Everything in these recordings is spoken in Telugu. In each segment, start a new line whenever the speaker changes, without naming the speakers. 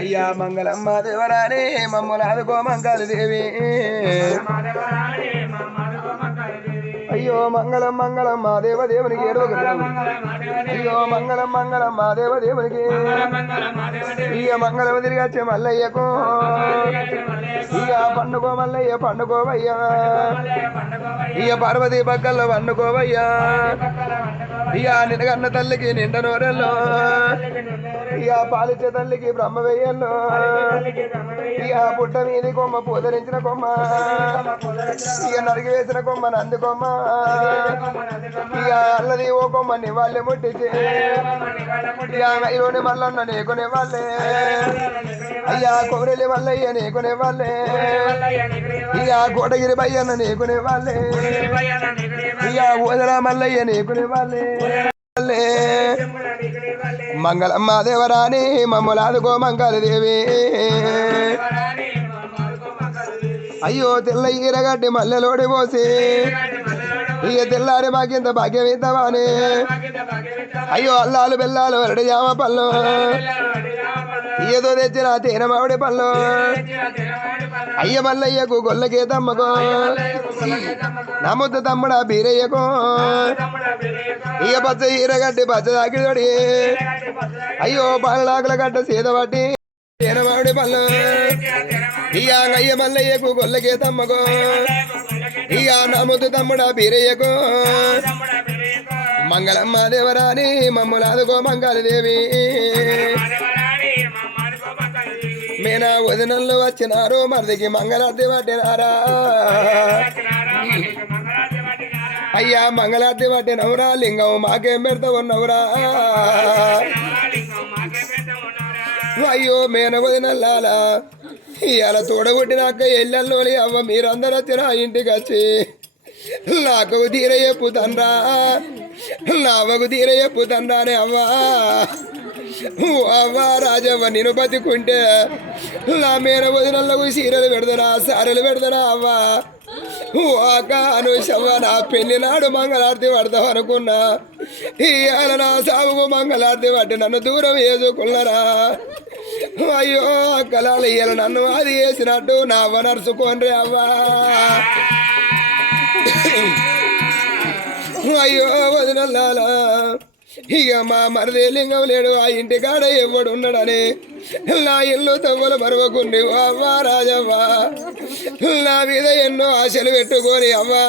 అయ్యా మంగళమ్మ దేవరానే మమ్మల్ని ఆదుకో మంగళ దేవి అయ్యో మంగళం మంగళం మా దేవ దేవునికి ఏడవకు అయ్యో మంగళం మంగళం మా దేవ దేవునికి ఇక మంగళం తిరిగచ్చే మల్లయ్యకు. ఇక పండుకో మల్లయ్య పండుకోవయ్యా ఇక పార్వతి పక్కల్లో పండుకోవయ్యా ఇక నినగన్న తల్లికి నిండ నోరెల్లో. ఇక పాలిచ్చే తల్లికి బ్రహ్మ వెయ్యల్లో ఇక పుట్ట మీది కొమ్మ పూదరించిన కొమ్మ. ఇక నరికి వేసిన కొమ్మ నంది కొమ్మ. ఇక అల్లది ఓ కొమ్మని నివాళ్ళే ముట్టించి. ఇక ఇరోని మల్లన్న నీకునే వాళ్ళే అయ్యా కొమరెల్లి మల్లయ్య నీకునే వాళ్ళే ఇక కోటగిరి బయ్యన్న నీకునే వాళ్ళే ఇక ఓదల మల్లయ్య నీకునే వాళ్ళే మంగళమ్మ దేవరాని మమ్మలాదుకో మంగళదేవి. దేవి అయ్యో తెల్ల ఈరగడ్డి మల్లెలోడి పోసి ఇక తెల్లారి మాకింత భాగ్యం ఇద్దామని అయ్యో అల్లాలు బెల్లాలు వరడి జామ పళ్ళు ఏదో తెచ్చిన తేనె మామిడి పళ్ళు. అయ్య మల్లయ్యకు గొల్లకే తమ్మకో నమ్ముద్దు తమ్ముడ బీరయ్యకో? ఇక పచ్చ ఈరగడ్డి పచ్చ దాకిడి అయ్యో పళ్ళాకుల గడ్డ సీత ఎనవాడి తేనె మామిడి ఇక అయ్య మల్లయ్యకు గొల్లకే తమ్మకో ఇక నమ్ముద్దు తమ్ముడ బీరయ్యకో? మంగళమ్మ దేవరాని మమ్మల్ని మంగళదేవి. మేన వదినల్లో వచ్చినారు మరిదికి మంగళార్తి పట్టినారా అయ్యా మంగళార్తి పట్టినవురా లింగం మాకేం పెడతా ఉన్నవురా. అయ్యో మేన వదినల్లాలా. ఇవాళ తోడగొట్టినాక ఎల్లెల్లోని అవ్వ మీరందరూ వచ్చిన ఇంటికి వచ్చి నాకు తీరయ్యే చెప్పుతండ్రా నావకు తీరయ్యే చెప్పుతండ్రానే అవ్వా. అవ్వా రాజవ్వ నేను బతికుంటే నా మేర వదినలకు చీరలు పెడతారా సారెలు పెడతారా అవ్వా? ఓ అక్క అనుషవ్వ నా పెళ్ళి నాడు మంగళారతి పడతావు అనుకున్నా. ఇవాళ నా సాగుకు మంగళారతి పట్టి నన్ను దూరం వేసుకున్నారా అయ్యో అక్కలాలు ఇవాళ నన్ను అది వేసినట్టు నా అవ్వ నడుచుకోండి అవ్వా. అయ్యో వదినల్లాలా. ఇక మా మరిదే లింగం లేడు ఆ ఇంటి కాడ ఎవడు ఉన్నాడని నా ఇల్లు తవ్వలు మరవకుండి అవ్వా రాజవ్వా. నా మీద ఎన్నో ఆశలు పెట్టుకొని అవ్వా.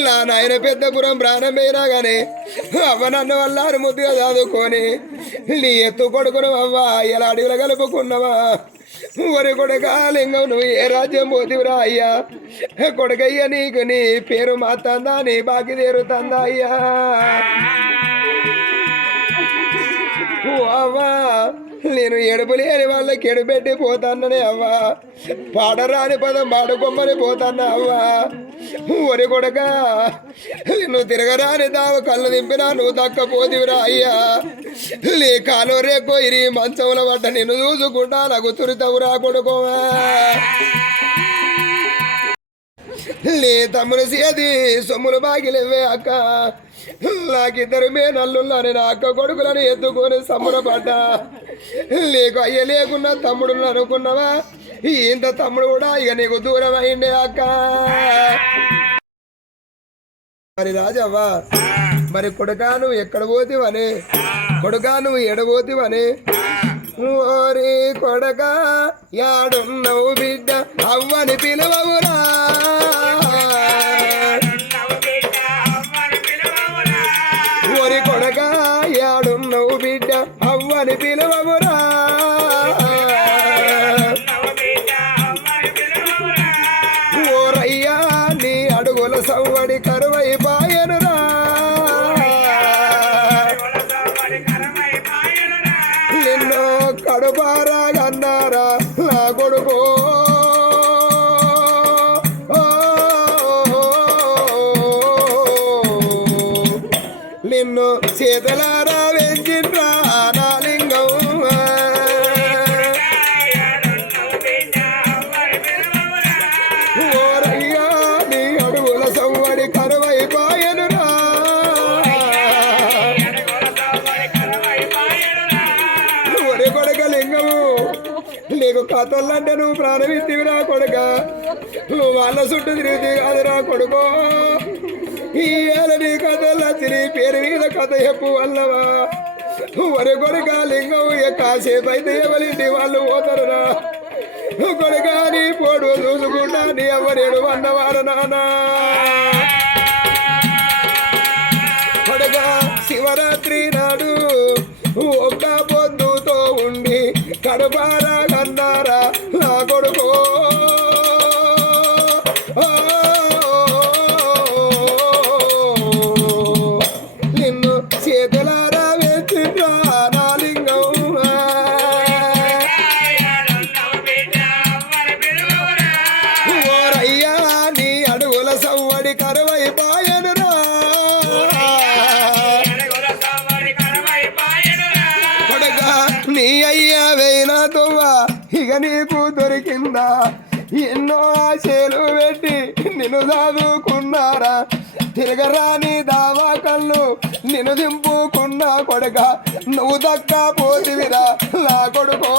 నా నాయన పెద్దపురం ప్రాణం పోయినా అవ్వ నన్ను వల్లారు ముద్దుగా చదువుకొని నీ ఎత్తు కొడుకును అవ్వా ఇలా అడవిలో కలుపుకున్నావా? ఒరి కొడుక లింగం నువ్వు ఏ రాజ్యం పోతివురా అయ్యా? కొడుకయ్య నీకు నీ పేరు మాతందా నీ బాకి తీరుతందా అయ్యా? ఓ అవ్వా నేను ఎడుపు లేని వాళ్ళకి ఎడుపెట్టి పోతానని అవ్వా. పాడరాని పదం పాడుకొమ్మని పోతాన్నా అవ్వా. ఒరి కొడక. నువ్వు తిరగరాని దావ కళ్ళు దింపినా నువ్వు దక్కపోదివిరా అయ్యా. లే కాలో రేకో ఇరి మంచంలో పడ్డ నిన్ను చూసుకుంటా నాకు తురితవురా కొడుకోవా లే తమ్ముడు సేది సొమ్ములు బాగిలేవే అక్క. నాకిద్దరు మేనల్లున్నారని నా అక్క కొడుకులను ఎత్తుకొని సంబరపడ్డా లేకు అయ్య లేకున్నా తమ్ముడు అనుకున్నావా? ఇంత తమ్ముడు కూడా ఇక నీకు దూరం అయిండే అక్క. మరి రాజవ్వ మరి కొడుకా నువ్వు ఎక్కడ పోతివని? కొడుకా నువ్వు ఎడబోతివని ఓరి కొడక యాడున్నవు బిడ్డ అవ్వని పిలువవురా. అడుగుల సవ్వడి కరువై పాయనురా. నిన్ను కడుపారా అన్నారా నా కొడుకు. నిన్ను చేతలా నీకు నువ్వు ప్రాణమిత్తివి రా కొడుక. నువ్వు వాళ్ళ చుట్టూ తిరిగి కాదురా కొడుకో. ఈ ఏళ్ళ నీ కథలు తిరిగి పేరు మీద కథ చెప్పు వల్లవా వరి కొడుక లింగం కాసేపు అయితే ఎవరింటి వాళ్ళు పోతారురా. కొడుక నీ పోడు చూసుకుంటా నీ ఎవరేడు అన్నవారు నానా కొడుక శివరాత్రి నాడు ఓ నీ అయ్యా వేయినా తువ్వ ఇక నీకు దొరికిందా? ఎన్నో ఆశలు పెట్టి నిన్ను చదువుకున్నారా తిరగరాని దావా కళ్ళు నిన్ను దింపుకున్నా కొడక నువ్వు దక్క పోతివిరా నా కొడుకో.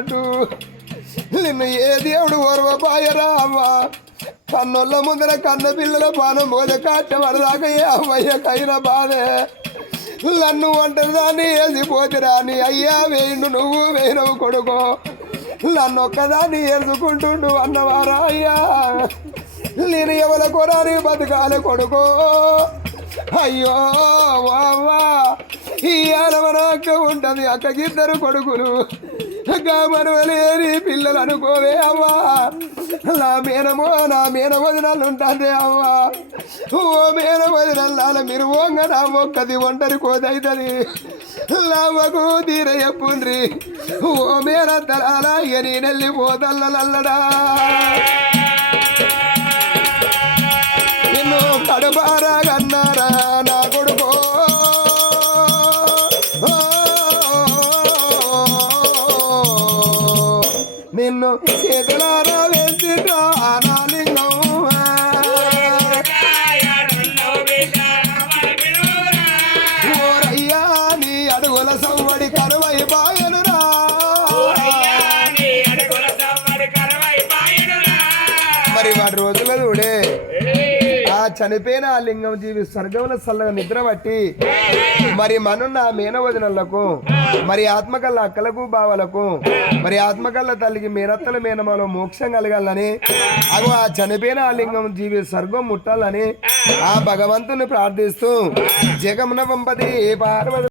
కొడిచినట్టు నిన్ను ఏ దేవుడు ఓర్వ బాయరావా కన్నొల్ల ముందర కన్న పిల్లల పానం మోద కాచబడదాకా ఏ అమ్మయ్యకైన బాధే. నన్ను అంటారు దాన్ని వేసిపోతురా నీ అయ్యా వేయిండు నువ్వు వేయినవు కొడుకో. నన్ను ఒక్కదాన్ని ఏరుకుంటుండు అన్నవారా అయ్యా. నేను ఎవరి కొరాని బతకాలి కొడుకో. అయ్యో వావా ఈ అక్క ఉంటది అక్కకిద్దరు కొడుకులు. మనవలేని పిల్లలు అనుకోవే అమ్మా నా మేనమో నా మేన వదినాలు ఉంటానే అమ్మా ఓ మేన వదినాల మీరు ఓంగ నా ఒక్కది ఒంటరి కోదైతది లావకు తీరయ్యప్పుండ్రి చెప్పుండ్రి ఓ మేన తలాల ఇక నేనెళ్ళి పోతల్లడా నిన్ను కడుపారాగా చనిపోయిన ఆ లింగం జీవి స్వర్గంలో చల్లగా నిద్ర పట్టి మరి మనున్న ఆ మేనవదినలకు మరి ఆత్మకల్ల అక్కలకు బావలకు మరి ఆత్మకల్ల తల్లికి మేనత్తల మేనమాలో మోక్షం కలగాలని అగో ఆ చనిపోయిన ఆ లింగం జీవి స్వర్గం ముట్టాలని ఆ భగవంతుని ప్రార్థిస్తూ జగమున పంపది పార్వతి